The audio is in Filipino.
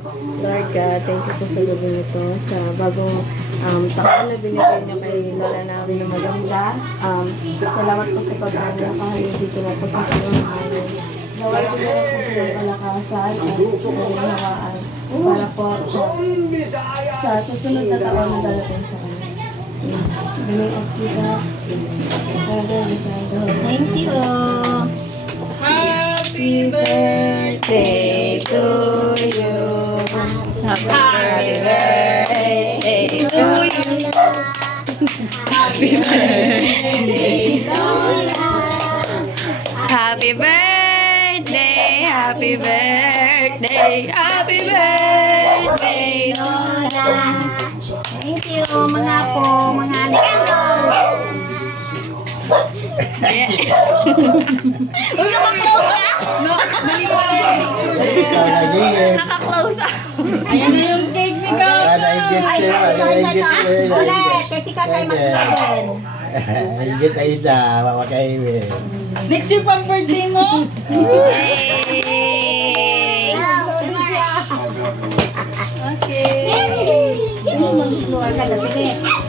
Lord God, thank you po sa gabi nito, sa bagong taon na binigay niyo kay Lola namin na maganda. Salamat po sa pag-ano na kahit dito na po sa namin. Nawala ko na po silang kalakasan at kalinawaan para po sa susunod na taon na darating sa kanya. In the name of Jesus, Father, the Son, the Holy Thank you. Happy birthday to you. Happy birthday to you. Happy birthday, Lola. Happy birthday, happy birthday, happy birthday, Lola. Thank you, mga po, mga alikando. Uy, naka-close ka? No, mali pala yung picture. Ikaw lagi eh. Naka-close ako. Ayan na yung cake ni Kaka. Naigit Ay, siya. Naigit siya. ulit. Kasi kakay mag-order. Naigit na isa. Mapakaimi. Next year pang birthday mo? Yay! Okay. Sige.